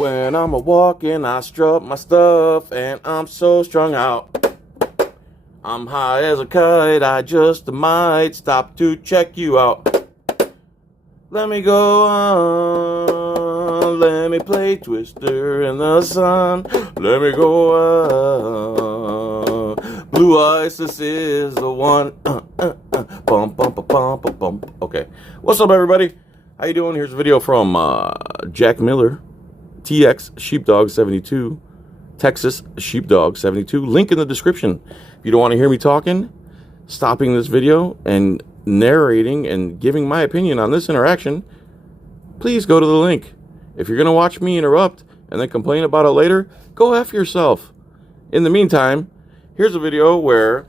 When I'm a-walking, I strut my stuff, and I'm so strung out. I'm high as a kite, I just might stop to check you out. Let me go on, let me play Twister in the sun. Let me go on, Blue Ice, this is the one. Bum, bum, bum, bum, bum, bum. Okay, what's up, everybody? How you doing? Here's a video from Jack Miller, TX Sheepdog 72, Texas Sheepdog 72. Link in the description. If you don't want to hear me talking, stopping this video and narrating and giving my opinion on this interaction, please go to the link. If you're going to watch me interrupt and then complain about it later, go F yourself. In the meantime, here's a video where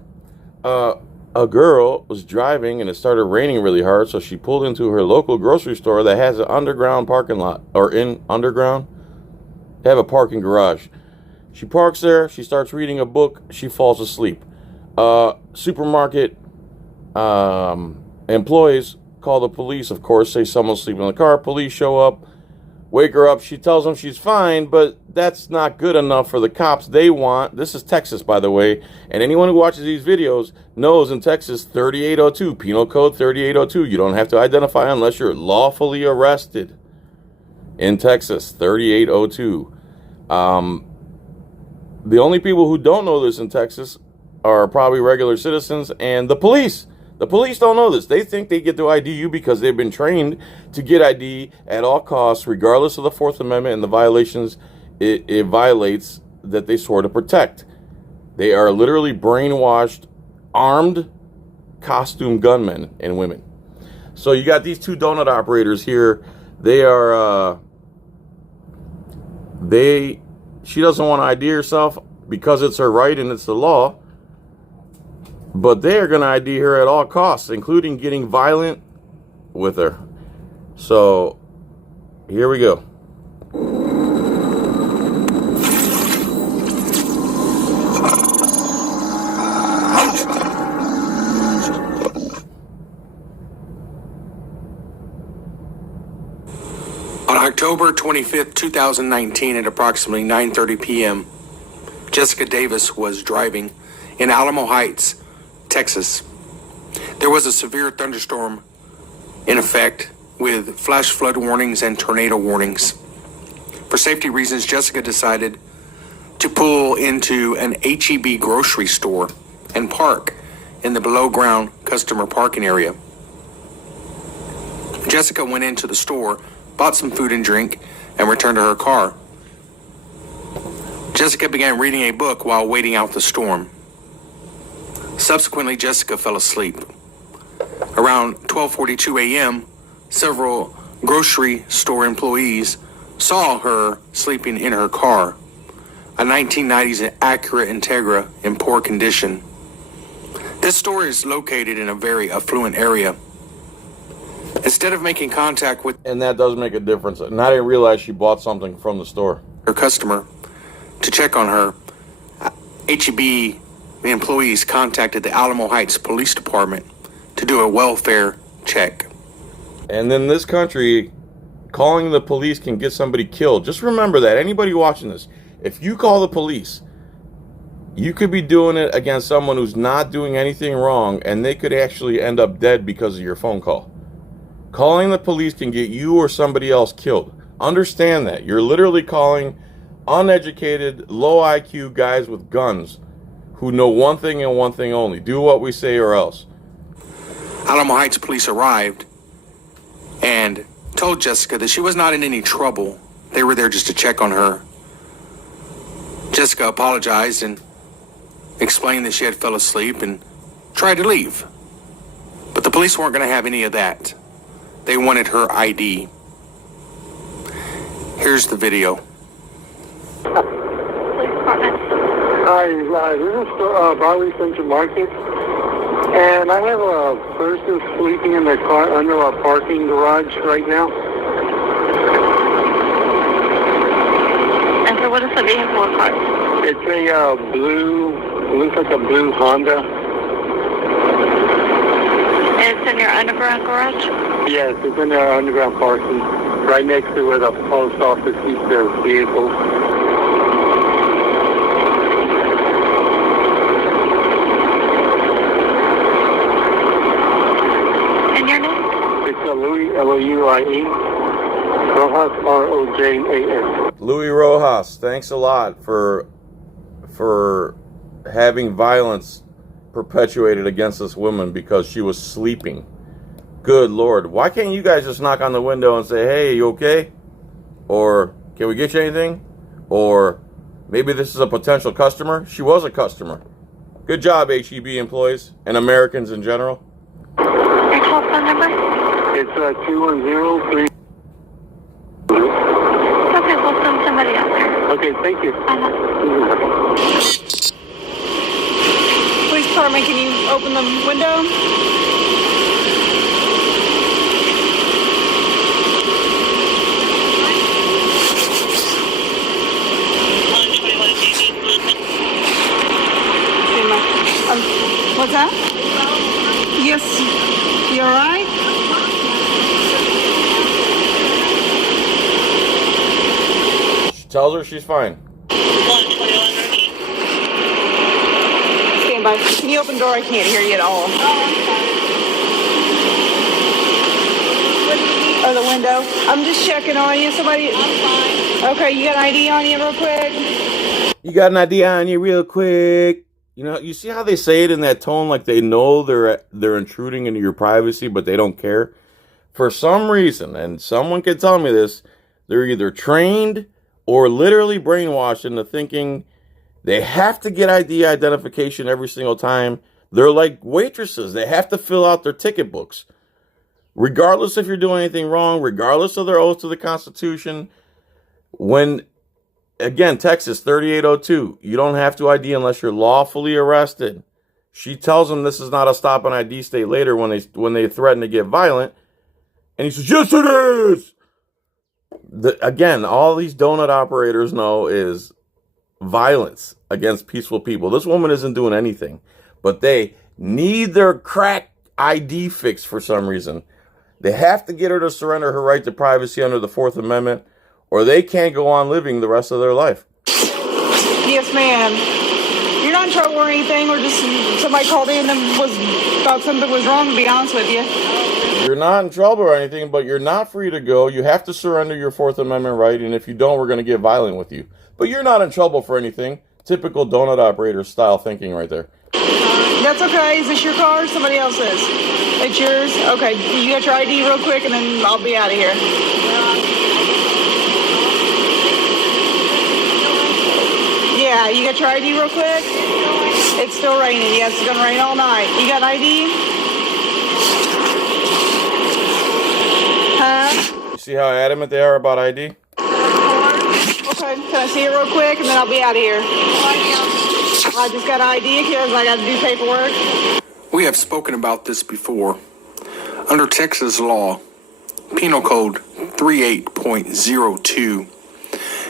a girl was driving and it started raining really hard, so she pulled into her local grocery store that has an underground parking lot, or in underground. They have a parking garage. She parks there, she starts reading a book, she falls asleep. Supermarket employees call the police, of course, say someone's sleeping in the car. Police show up, wake her up. She tells them she's fine, but that's not good enough for the cops. They want, this is Texas, by the way, and anyone who watches these videos knows in Texas, 3802, Penal Code 3802, you don't have to identify unless you're lawfully arrested. In Texas, 3802. The only people who don't know this in Texas are probably regular citizens and the police. The police don't know this. They think they get to ID you because they've been trained to get ID at all costs, regardless of the Fourth Amendment and the violations it violates that they swore to protect. They are literally brainwashed, armed, costume gunmen and women. So you got these two donut operators here. They are, she doesn't want to ID herself because it's her right and it's the law. But they're going to ID her at all costs, including getting violent with her. So, here we go. On October 25th, 2019, at approximately 9:30 p.m., Jessica Davis was driving in Alamo Heights, Texas. There was a severe thunderstorm in effect with flash flood warnings and tornado warnings. For safety reasons, Jessica decided to pull into an H-E-B grocery store and park in the below-ground customer parking area. Jessica went into the store, bought some food and drink, and returned to her car. Jessica began reading a book while waiting out the storm. Subsequently, Jessica fell asleep. Around 12:42 a.m., several grocery store employees saw her sleeping in her car, a 1990s Acura Integra in poor condition. This store is located in a very affluent area. Instead of making contact with, and that does make a difference. And I didn't realize she bought something from the store, her customer to check on her, H-E-B employees contacted the Alamo Heights Police Department to do a welfare check. And in this country, calling the police can get somebody killed. Just remember that. Anybody watching this, if you call the police, you could be doing it against someone who's not doing anything wrong, and they could actually end up dead because of your phone call. Calling the police can get you or somebody else killed. Understand that. You're literally calling uneducated, low IQ guys with guns who know one thing and one thing only: do what we say or else. Alamo Heights police arrived and told Jessica that she was not in any trouble. They were there just to check on her. Jessica apologized and explained that she had fell asleep and tried to leave. But the police weren't going to have any of that. They wanted her ID. Here's the video. Hi, this is Broadway Central Market, and I have a person sleeping in their car under a parking garage right now. And so what is the vehicle or car? It's a blue, looks like a blue Honda. And it's in your underground garage? Yes, it's in their underground parking. right next to where the post office keeps their vehicles. And your name? It's a Louis, Louie, Rojas, Rojas. Louis Rojas, thanks a lot for having violence perpetuated against this woman because she was sleeping. Good Lord. Why can't you guys just knock on the window and say, hey, you okay? Or, can we get you anything? Or, maybe this is a potential customer? She was a customer. Good job, HEB employees and Americans in general. Your telephone number? It's 210-3. Okay, we'll send somebody out there. Okay, thank you. Police department, can you open the window? What's that? Yes. You all right? She tells her she's fine. Stand by. Can you open the door? I can't hear you at all. Or the window. I'm just checking on you. Somebody. I'm fine. Okay, you got an ID on you real quick? You got an idea on you real quick. You know, you see how they say it in that tone, like they know they're intruding into your privacy, but they don't care? For some reason, and someone can tell me this, they're either trained or literally brainwashed into thinking they have to get ID identification every single time. They're like waitresses. They have to fill out their ticket books. Regardless if you're doing anything wrong, regardless of their oath to the Constitution, when... Again, Texas 3802, you don't have to ID unless you're lawfully arrested. She tells him this is not a stop and ID state later when they threaten to get violent. And he says, yes, it is. Again, all these donut operators know is violence against peaceful people. This woman isn't doing anything, but they need their crack ID fixed for some reason. They have to get her to surrender her right to privacy under the Fourth Amendment, or they can't go on living the rest of their life. Yes, ma'am. You're not in trouble or anything, or just somebody called in and thought something was wrong, to be honest with you. You're not in trouble or anything, but you're not free to go. You have to surrender your Fourth Amendment right, and if you don't, we're going to get violent with you. But you're not in trouble for anything. Typical donut operator style thinking right there. That's okay. Is this your car or somebody else's? It's yours? Okay. You got your ID real quick, and then I'll be out of here. Yeah, you got your ID real quick? It's still raining. Yes, it's going to rain all night. You got ID? Huh? You see how adamant they are about ID? Okay, can I see it real quick, and then I'll be out of here. I just got ID because I got to do paperwork. We have spoken about this before. Under Texas law, Penal Code 38.02,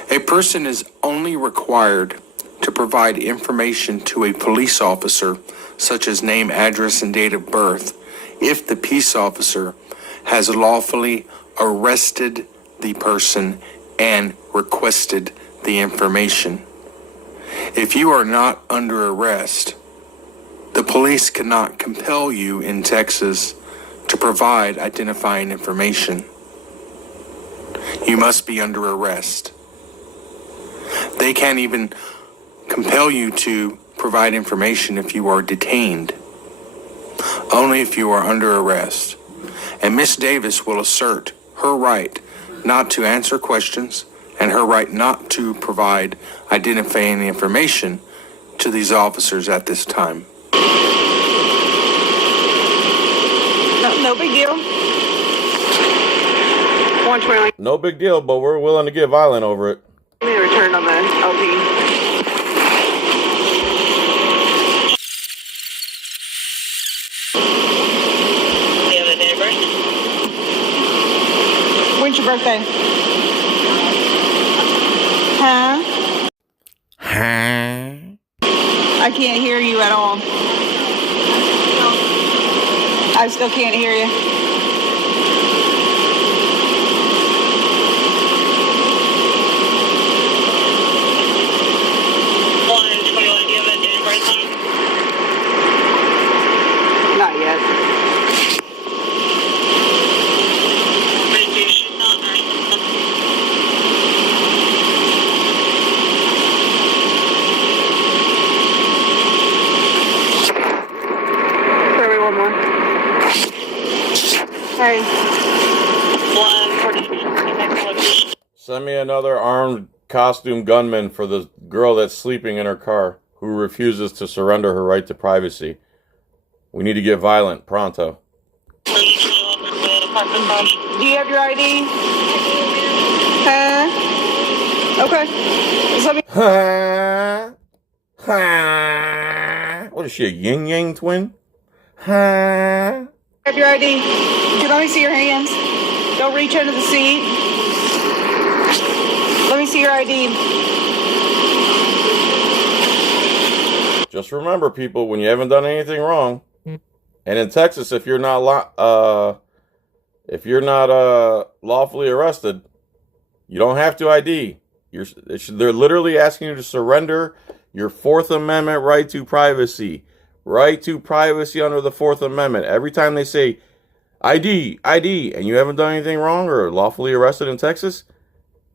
a person is only required to provide information to a police officer, such as name, address, and date of birth, if the peace officer has lawfully arrested the person and requested the information. If you are not under arrest, the police cannot compel you in Texas to provide identifying information. You must be under arrest. They can't even compel you to provide information if you are detained. Only if you are under arrest. And Miss Davis will assert her right not to answer questions and her right not to provide identifying information to these officers at this time. No big deal. 120. No big deal, but we're willing to get violent over it. Let me return on the LP. Do you have a date of birth? When's your birthday? Huh? I can't hear you at all. I still can't hear you. Hey. 149. Send me another armed costume gunman for the girl that's sleeping in her car who refuses to surrender her right to privacy. We need to get violent, pronto. Do you have your ID? Huh? Okay. Just let me. What is she, a yin-yang twin? Huh? Have your ID. Let me see your hands. Don't reach under the seat. Let me see your ID. Just remember, people, when you haven't done anything wrong, and in Texas, if you're not lawfully arrested, you don't have to ID. They're literally asking you to surrender your Fourth Amendment right to privacy. Right to privacy under the Fourth Amendment. Every time they say ID, and you haven't done anything wrong or lawfully arrested in Texas,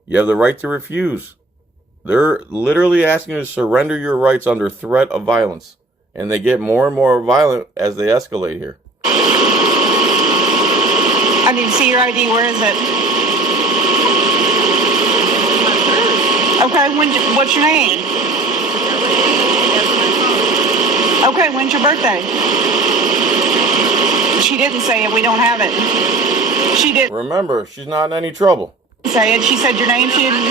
you have the right to refuse. They're literally asking you to surrender your rights under threat of violence. And they get more and more violent as they escalate here. I need to see your ID. Where is it? Okay, what's your name? Okay, when's your birthday? She didn't say it. We don't have it. She didn't Remember, she's not in any trouble. say it. She said your name. She didn't.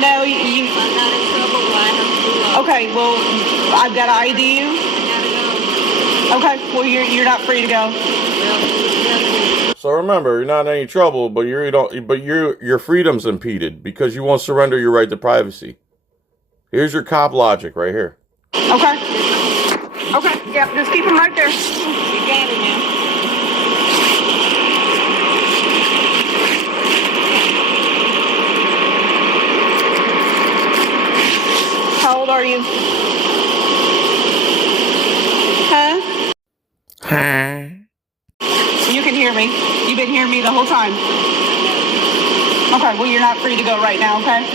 No, you. I'm not in trouble. I have to go. Okay, well, I've got to ID you. I gotta go. Okay, well, you're not free to go. So remember, you're not in any trouble, but your freedom's impeded because you won't surrender your right to privacy. Here's your cop logic right here. Okay. Okay, yeah, just keep them right there. You got it now. How old are you? Huh? You can hear me. You've been hearing me the whole time. Okay, well, you're not free to go right now, okay?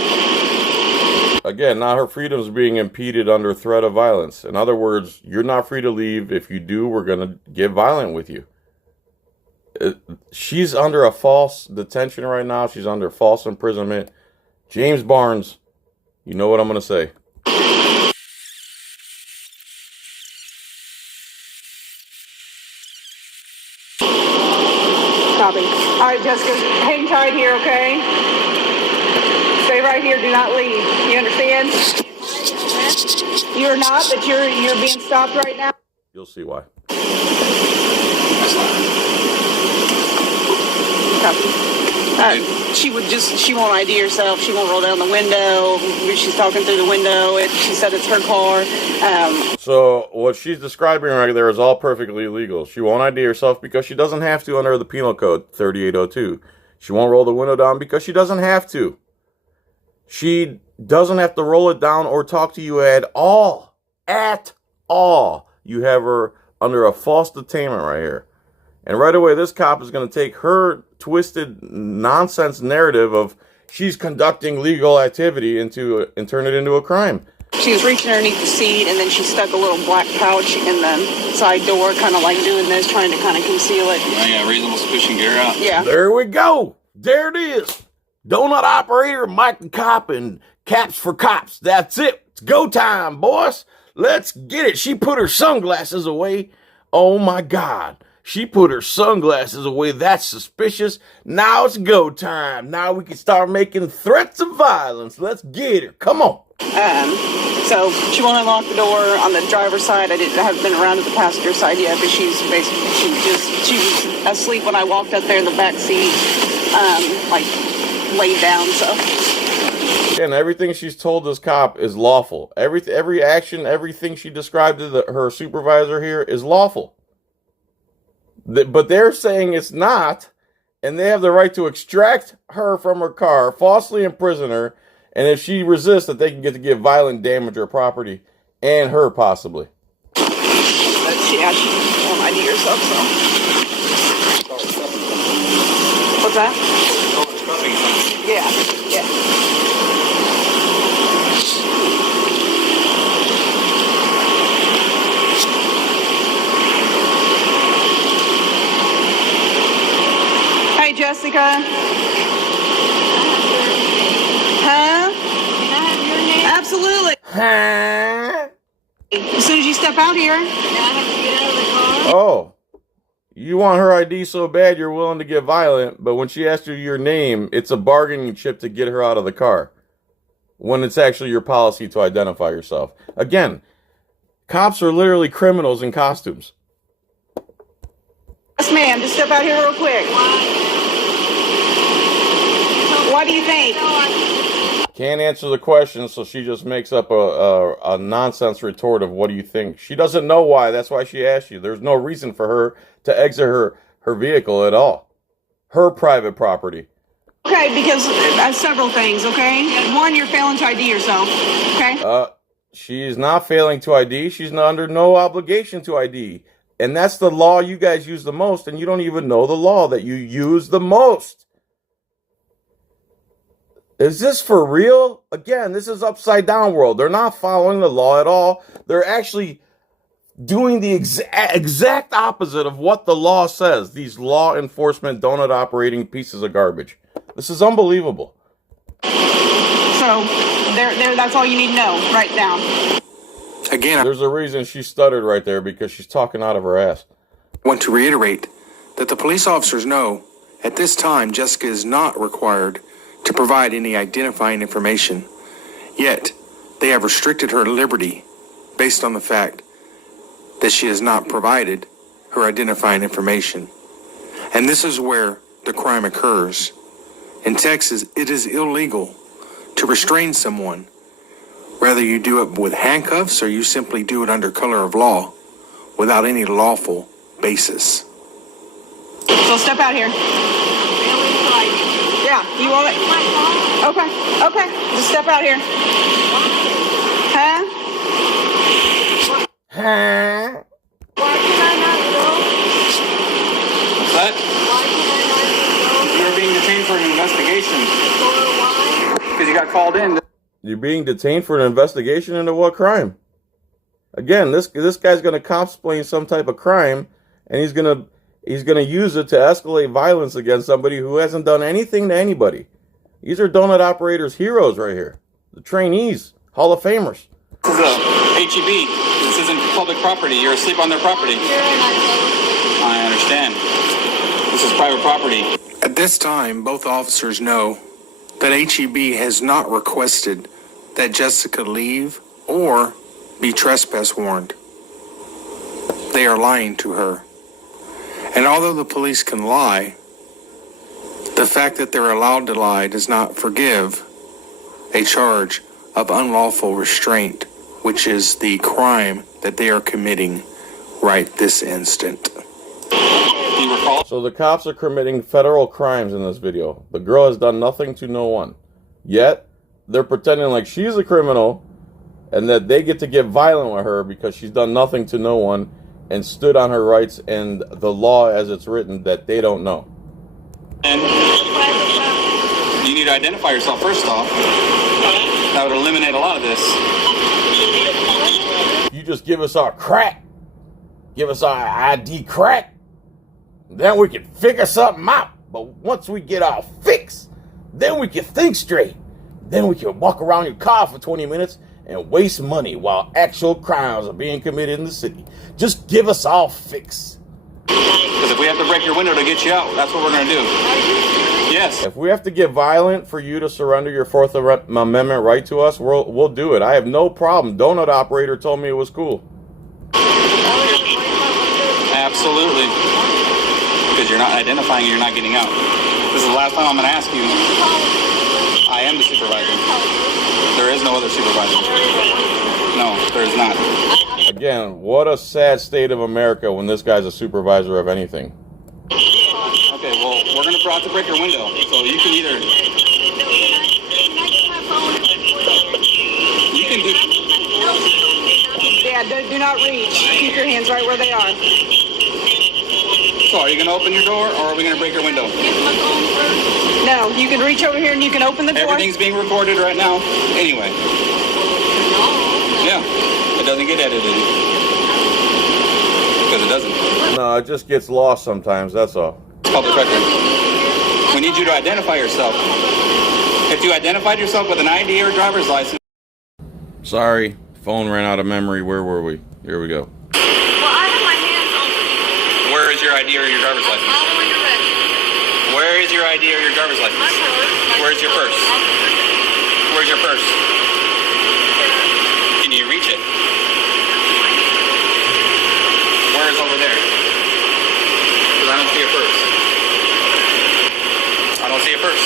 Again, now her freedom's being impeded under threat of violence. In other words, you're not free to leave. If you do, we're going to get violent with you. She's under a false detention right now. She's under false imprisonment. James Barnes, you know what I'm going to say. Copy. All right, Jessica, hang tight here, okay? Stay right here. Do not leave. You understand? You're not, but you're being stopped right now. You'll see why. Copy. She won't ID herself. She won't roll down the window. She's talking through the window. She said it's her car. So what she's describing right there is all perfectly legal. She won't ID herself because she doesn't have to under the Penal Code 3802. She won't roll the window down because she doesn't have to. She doesn't have to roll it down or talk to you at all. At all. You have her under a false detainment right here. And right away, this cop is going to take her twisted nonsense narrative of she's conducting legal activity and turn it into a crime. She was reaching underneath the seat, and then she stuck a little black pouch in the side door, kind of like doing this, trying to kind of conceal it. I got reasonable suspicion, gear out. Yeah. There we go. There it is. Donut operator, Mike the Cop, and caps for cops. That's it. It's go time, boys. Let's get it. She put her sunglasses away. Oh, my God. She put her sunglasses away. That's suspicious. Now it's go time. Now we can start making threats of violence. Let's get her. Come on. So she won't unlock the door on the driver's side. I haven't been around to the passenger side yet, but she was asleep when I walked up there in the back seat, like laid down. So. And everything she's told this cop is lawful. Every action, everything she described to her supervisor here is lawful. But they're saying it's not, and they have the right to extract her from her car, falsely imprison her, and if she resists, that they can get to give violent damage to her property, and her possibly. But yeah, she won't ID herself, so. What's that? Yeah. Jessica? Huh? Can I have your name? Absolutely. As soon as you step out here. Can I have to get out of the car? Oh. You want her ID so bad you're willing to get violent, but when she asks you your name, it's a bargaining chip to get her out of the car. When it's actually your policy to identify yourself. Again, cops are literally criminals in costumes. Yes, ma'am. Just step out here real quick. Why do you think? Can't answer the question, so she just makes up a nonsense retort of what do you think. She doesn't know why. That's why she asked you. There's no reason for her to exit her vehicle at all. Her private property. Okay, because several things, okay? One, you're failing to ID yourself, okay? She's not failing to ID. She's under no obligation to ID. And that's the law you guys use the most, and you don't even know the law that you use the most. Is this for real? Again, this is upside down world. They're not following the law at all. They're actually doing the exact opposite of what the law says. These law enforcement donut operating pieces of garbage. This is unbelievable. So, that's all you need to know right now. Again, There's a reason she stuttered right there, because she's talking out of her ass. I want to reiterate that the police officers know at this time Jessica is not required to provide any identifying information. Yet, they have restricted her liberty based on the fact that she has not provided her identifying information. And this is where the crime occurs. In Texas, it is illegal to restrain someone, whether you do it with handcuffs or you simply do it under color of law without any lawful basis. So step out here. Really frightened. Yeah, you want it? Okay, just step out here. Huh? Why can I not go? What's that? Why can I not go? You're being detained for an investigation. For why? Because you got called in. You're being detained for an investigation into what crime? Again, this guy's gonna cosplay some type of crime, and he's gonna use it to escalate violence against somebody who hasn't done anything to anybody. These are donut operators' heroes right here. The trainees, Hall of Famers. This is a HEB. This isn't public property. You're asleep on their property. Here and I I understand. This is private property. At this time, both officers know that HEB has not requested that Jessica leave or be trespass warned. They are lying to her. And although the police can lie, the fact that they're allowed to lie does not forgive a charge of unlawful restraint, which is the crime that they are committing right this instant. Do you recall? So the cops are committing federal crimes in this video. The girl has done nothing to no one. Yet, they're pretending like she's a criminal and that they get to get violent with her because she's done nothing to no one and stood on her rights and the law as it's written that they don't know. And you need to identify yourself first off. That would eliminate a lot of this. You just give us our crack. Give us our ID crack. Then we can figure something out. But once we get our fix, then we can think straight. Then we can walk around your car for 20 minutes and waste money while actual crimes are being committed in the city. Just give us our fix. Because if we have to break your window to get you out, that's what we're going to do. Yes. If we have to get violent for you to surrender your Fourth Amendment right to us, we'll do it. I have no problem. Donut operator told me it was cool. Absolutely. Because you're not identifying and you're not getting out. This is the last time I'm going to ask you. I am the supervisor. There is no other supervisor. No, there is not. Again, what a sad state of America when this guy's a supervisor of anything. Okay, well, we're going to have to break your window. So you can either... You can do... Yeah, do not reach. Keep your hands right where they are. So are you going to open your door or are we going to break your window? No, you can reach over here and you can open the door. Everything's being recorded right now. Anyway. Yeah, it doesn't get edited. Because it doesn't. No, it just gets lost sometimes, that's all. It's public record. When need you to identify yourself. If you identified yourself with an ID or driver's license. Sorry, phone ran out of memory. Where were we? Here we go. Well, I have my hands on. Where is your ID or your driver's license? Follow when you're ready. Where is your ID or your driver's license? My purse. Where's your purse? Where's your purse? Can you reach it? Where is over there? Because I don't see a purse. I don't see a purse.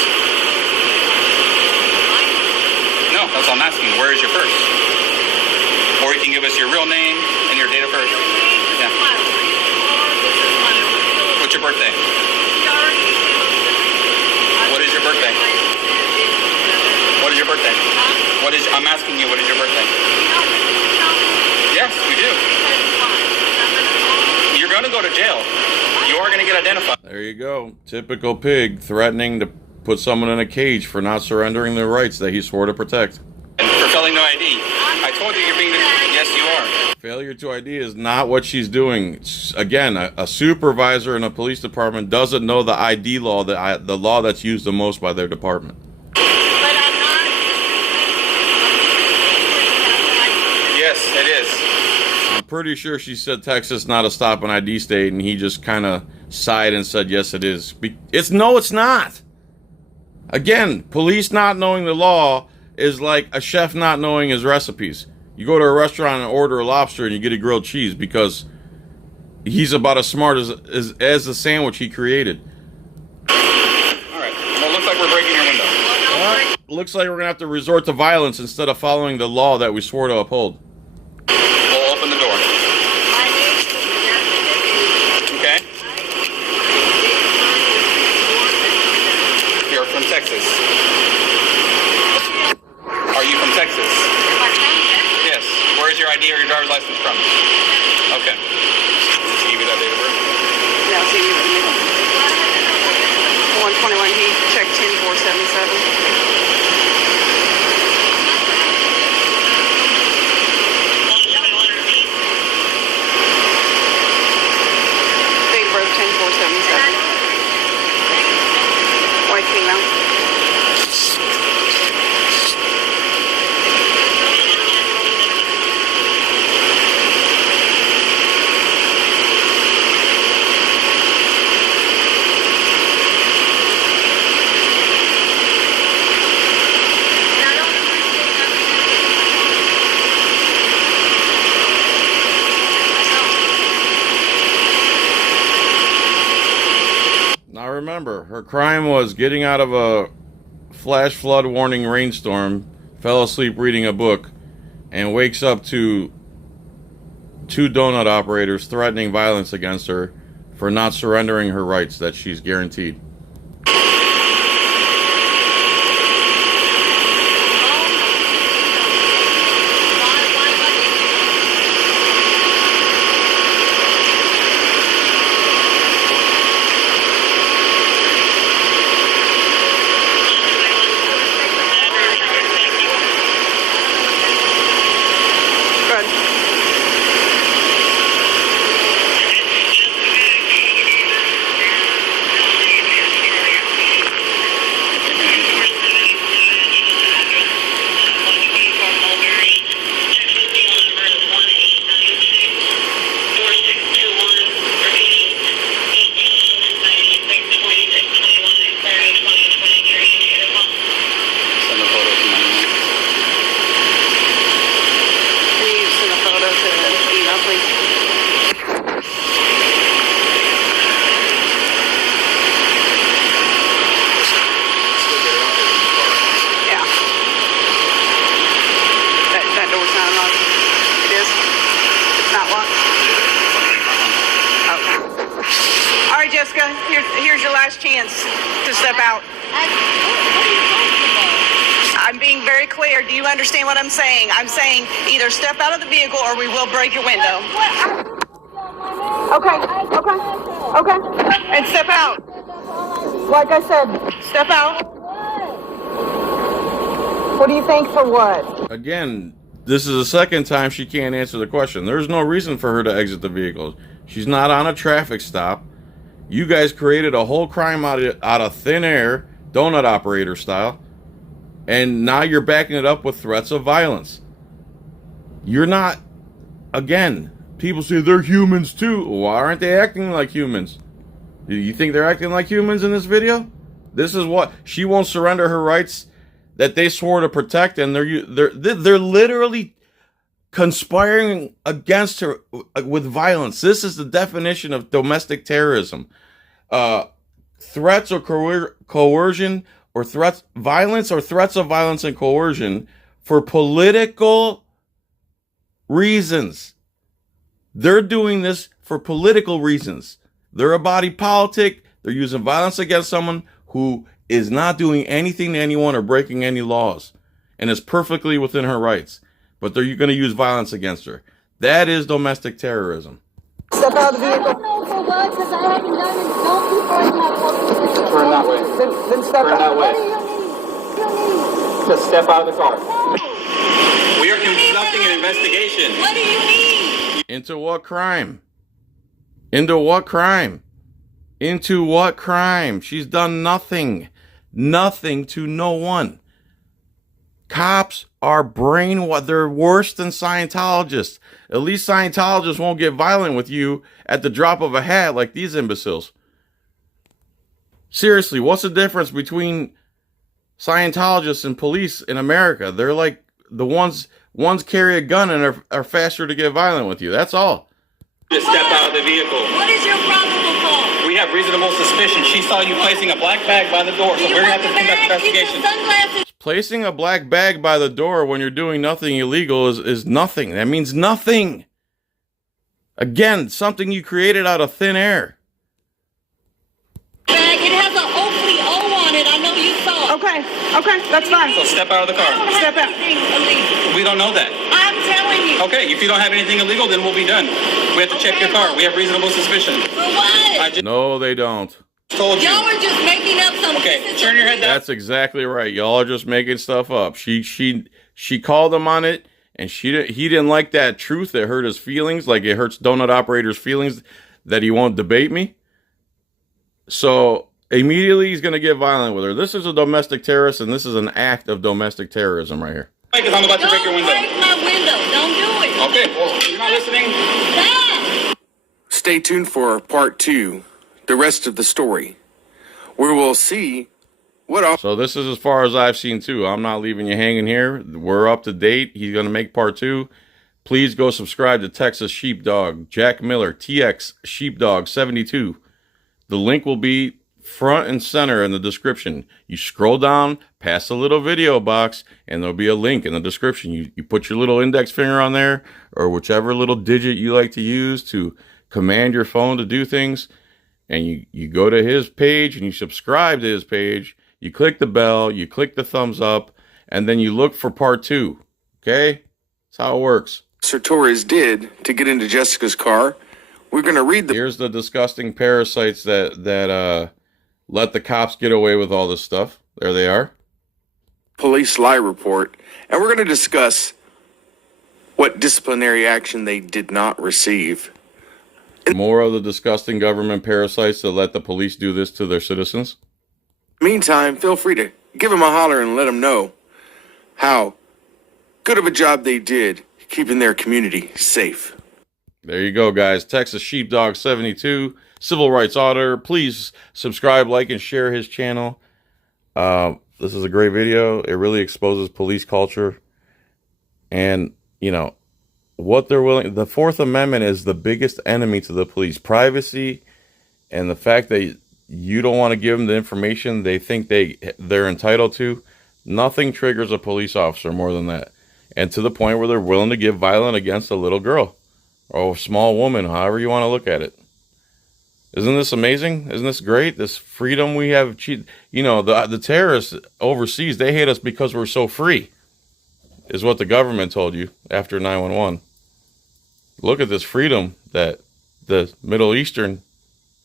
No, that's all I'm asking. Where is your purse? Or you can give us your real name and your date of birth. Yeah. What's your birthday? What is your birthday? What is your birthday? I'm asking you, what is your birthday? Yes, we do. You're going to go to jail. You are going to get identified. There you go. Typical pig threatening to put someone in a cage for not surrendering their rights that he swore to protect. And for failing no ID. I told you you're being... Yes, you are. Failure to ID is not what she's doing. Again, a supervisor in a police department doesn't know the ID law, the law that's used the most by their department. Yes, it is. I'm pretty sure she said Texas not a stop and ID state, and he just kind of sighed and said, yes, it is. It's not. Again, police not knowing the law is like a chef not knowing his recipes. You go to a restaurant and order a lobster and you get a grilled cheese because he's about as smart as the sandwich he created. All right. Well, it looks like we're breaking your window. Looks like we're going to have to resort to violence instead of following the law that we swore to uphold. We'll open the door. Okay? You're from Texas. Are you from Texas? Yes. Where's your ID or your driver's license from? Okay. Can you give me that date of birth? Yeah, I'll see you in the middle. 121 Heat, check 10477. Date of birth 10477. White female. Now remember, her crime was getting out of a flash flood warning rainstorm, fell asleep reading a book, and wakes up to two donut operators threatening violence against her for not surrendering her rights that she's guaranteed. Good. Send a photo to my email. Can you send a photo to the email, please? Yeah. That door's not locked. It is? It's not locked? Okay. All right, Jessica, here's your last chance to step out. I'm being very clear. Do you understand what I'm saying? I'm saying either step out of the vehicle or we will break your window. Okay. And step out. Like I said, step out. What do you think for what? Again, this is the second time she can't answer the question. There's no reason for her to exit the vehicle. She's not on a traffic stop. You guys created a whole crime out of thin air, donut operator style, and now you're backing it up with threats of violence. You're not, again, people say they're humans too. Why aren't they acting like humans? Do you think they're acting like humans in this video? This is what she won't surrender her rights that they swore to protect, and they're literally conspiring against her with violence. This is the definition of domestic terrorism. Threats or coercion or threats, violence or threats of violence and coercion for political reasons. They're doing this for political reasons. They're a body politic. They're using violence against someone who is not doing anything to anyone or breaking any laws and is perfectly within her rights. But they're going to use violence against her. That is domestic terrorism. Step out of the I vehicle. don't know for what, because I haven't done it. Don't keep bringing my public. Turn that way. Then step Turn out. that way. What do you need? Just step out of the car. No. We are conducting an investigation. What do you need? Into what crime? Into what crime? Into what crime? She's done nothing. Nothing to no one. Cops are brainwashed. They're worse than Scientologists. At least Scientologists won't get violent with you at the drop of a hat like these imbeciles. Seriously, what's the difference between Scientologists and police in America? They're like the ones carry a gun and are faster to get violent with you. That's all. Just step out of the vehicle. What is your probable cause? We have reasonable suspicion. She saw you placing a black bag by the door, so Do you we're going want to the have to conduct bag? Keep your investigation. sunglasses. Placing a black bag by the door when you're doing nothing illegal is nothing. That means nothing. Again, something you created out of thin air. Bag. It has an Oakley O on it. I know you saw it. Okay, that's fine. So step out of the I don't car. have Step out. anything illegal. We don't know that. I'm telling you. Okay, if you don't have anything illegal, then we'll be done. We have to check your car. We have reasonable suspicion. For what? I just No, they don't. told you. Y'all are just making up some. Okay, this is turn your head down. That's exactly right. Y'all are just making stuff up. She called him on it, and he didn't like that truth. It hurt his feelings, like it hurts donut operator's feelings that he won't debate me. So immediately he's gonna get violent with her. This is a domestic terrorist, and this is an act of domestic terrorism right here. Because I'm about to Don't break your window. break my window. Don't do it. Okay, well, you're not listening. Stop. Stay tuned for part 2, the rest of the story, where we'll see what else. So this is as far as I've seen too. I'm not leaving you hanging here. We're up to date. He's gonna make part 2. Please go subscribe to Texas Sheepdog, Jack Miller, TX Sheepdog 72. The link will be front and center in the description. You scroll down past the little video box and there'll be a link in the description. You put your little index finger on there or whichever little digit you like to use to command your phone to do things. And you go to his page and you subscribe to his page. You click the bell, you click the thumbs up, and then you look for part 2. Okay? That's how it works. Sir Torres did to get into Jessica's car. We're going to read the Here's the disgusting parasites that let the cops get away with all this stuff. There they are. police lie report, and we're going to discuss what disciplinary action they did not receive. More of the disgusting government parasites that let the police do this to their citizens. Meantime, feel free to give them a holler and let them know how good of a job they did keeping their community safe. There you go, guys. Texas Sheepdog 72, civil rights auditor. Please subscribe, like, and share his channel. This is a great video. It really exposes police culture. And, you know, what they're willing... The Fourth Amendment is the biggest enemy to the police. Privacy and the fact that you don't want to give them the information they think they're entitled to. Nothing triggers a police officer more than that. And to the point where they're willing to get violent against a little girl. Or a small woman, however you want to look at it. Isn't this amazing? Isn't this great? This freedom we have. You know, the terrorists overseas, they hate us because we're so free. Is what the government told you after 9/11. Look at this freedom that the Middle Eastern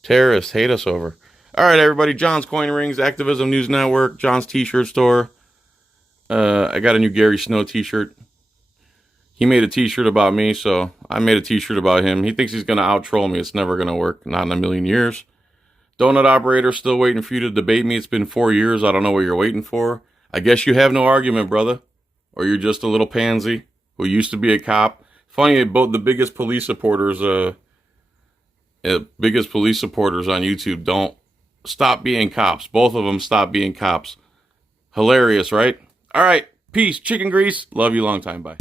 terrorists hate us over. All right, everybody. John's Coin Rings, Activism News Network, John's T-shirt store. I got a new Gary Snow T-shirt. He made a T-shirt about me, so I made a T-shirt about him. He thinks he's going to out-troll me. It's never going to work. Not in a million years. Donut operator, still waiting for you to debate me. It's been 4 years. I don't know what you're waiting for. I guess you have no argument, brother. Or you're just a little pansy who used to be a cop. Funny, both the biggest police supporters on YouTube don't stop being cops. Both of them stop being cops. Hilarious, right? All right. Peace. Chicken grease. Love you long time. Bye.